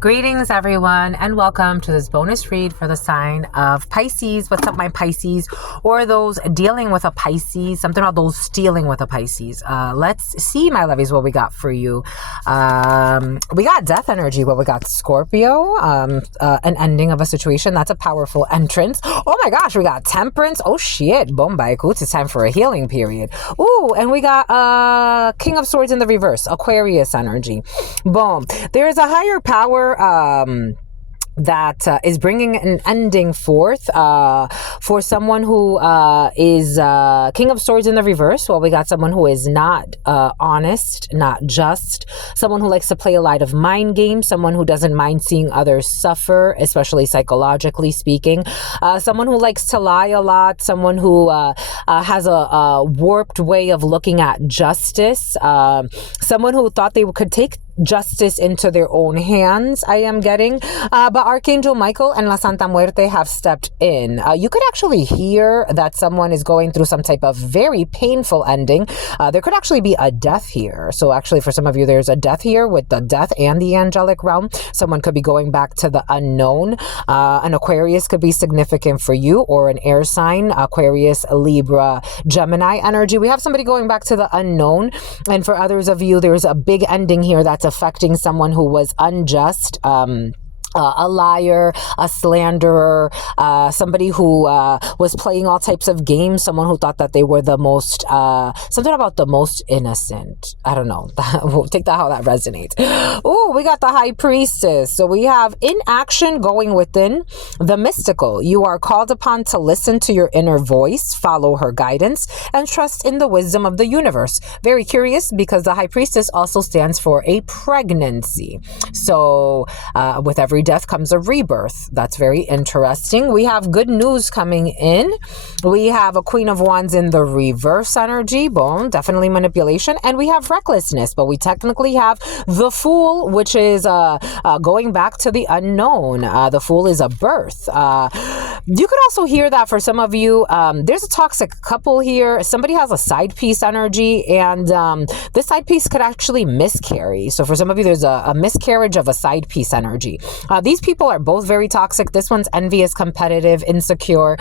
Greetings, everyone, and welcome to this bonus read for the sign of Pisces. What's up, my Pisces? Or those dealing with a Pisces. Something about those stealing with a Pisces. Let's see, my lovies, what we got for you. We got death energy, but we got Scorpio, an ending of a situation. That's a powerful entrance. Oh my gosh, we got temperance. Oh shit, Bombay Coots. It's time for a healing period. Ooh, and we got King of Swords in the reverse, Aquarius energy. Boom. There's a higher power that is bringing an ending forth for someone who is King of Swords in the reverse. Well, we got someone who is not honest, not just, someone who likes to play a lot of mind games, someone who doesn't mind seeing others suffer, especially psychologically speaking, someone who likes to lie a lot, someone who has a warped way of looking at justice, someone who thought they could take justice into their own hands, I am getting. But Archangel Michael and La Santa Muerte have stepped in. You could actually hear that someone is going through some type of very painful ending. There could actually be a death here. So actually for some of you, there's a death here with the death and the angelic realm. Someone could be going back to the unknown. An Aquarius could be significant for you, or an air sign, Aquarius, Libra, Gemini energy. We have somebody going back to the unknown. And for others of you, there's a big ending here that's affecting someone who was unjust, a liar, a slanderer, somebody who was playing all types of games, someone who thought that they were the most, something about the most innocent. I don't know. We'll take that how that resonates. Oh, we got the High Priestess. So we have inaction going within the mystical. You are called upon to listen to your inner voice, follow her guidance, and trust in the wisdom of the universe. Very curious because the High Priestess also stands for a pregnancy. So with every death comes a rebirth. That's very interesting. We have good news coming in. We have a Queen of Wands in the reverse energy. Boom, definitely manipulation. And we have recklessness, but we technically have the Fool, which is going back to the unknown. The Fool is a birth. You could also hear that for some of you. There's a toxic couple here. Somebody has a side piece energy, and this side piece could actually miscarry. So for some of you, there's a miscarriage of a side piece energy. These people are both very toxic. This one's envious, competitive, insecure,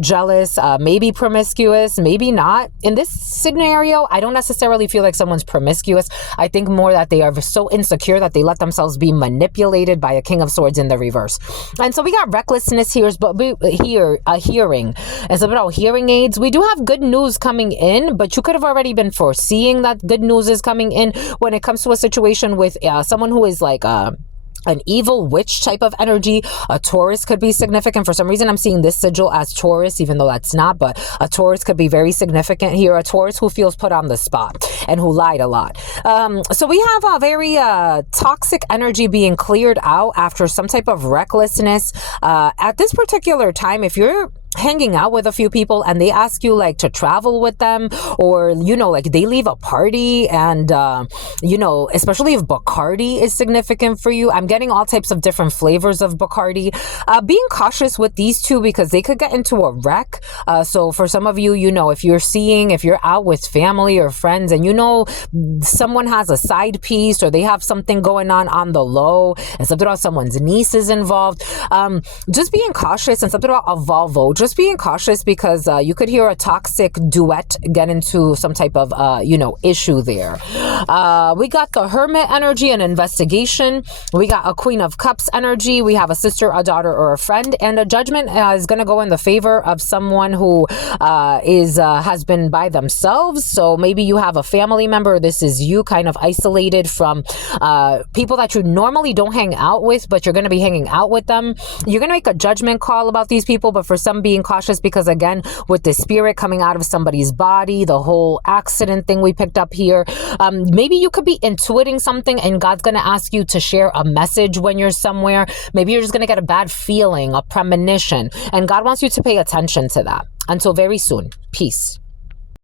jealous, maybe promiscuous, maybe not. In this scenario, I don't necessarily feel like someone's promiscuous. I think more that they are so insecure that they let themselves be manipulated by a King of Swords in the reverse. And so we got recklessness here, but hearing. And so about hearing aids, we do have good news coming in, but you could have already been foreseeing that good news is coming in when it comes to a situation with someone who is like an evil witch type of energy. A Taurus could be significant. For some reason, I'm seeing this sigil as Taurus, even though that's not, but a Taurus could be very significant here. A Taurus who feels put on the spot and who lied a lot. So we have a very toxic energy being cleared out after some type of recklessness. At this particular time, if you're hanging out with a few people and they ask you like to travel with them, or like they leave a party, and especially if Bacardi is significant for you, I'm getting all types of different flavors of Bacardi. Being cautious with these two because they could get into a wreck. So for some of you, if you're out with family or friends and someone has a side piece or they have something going on the low, and something about someone's niece is involved, just being cautious. And something about a Volvo, just being cautious because you could hear a toxic duet get into some type of issue there. We got the Hermit energy and investigation. We got a Queen of Cups energy. We have a sister, a daughter, or a friend, and a Judgment is going to go in the favor of someone who has been by themselves. So maybe you have a family member. This is you kind of isolated from people that you normally don't hang out with, but you're going to be hanging out with them. You're going to make a judgment call about these people, but for some, being cautious because, again, with the spirit coming out of somebody's body, the whole accident thing we picked up here, maybe you could be intuiting something and God's going to ask you to share a message when you're somewhere. Maybe you're just going to get a bad feeling, a premonition, and God wants you to pay attention to that. Until very soon. Peace.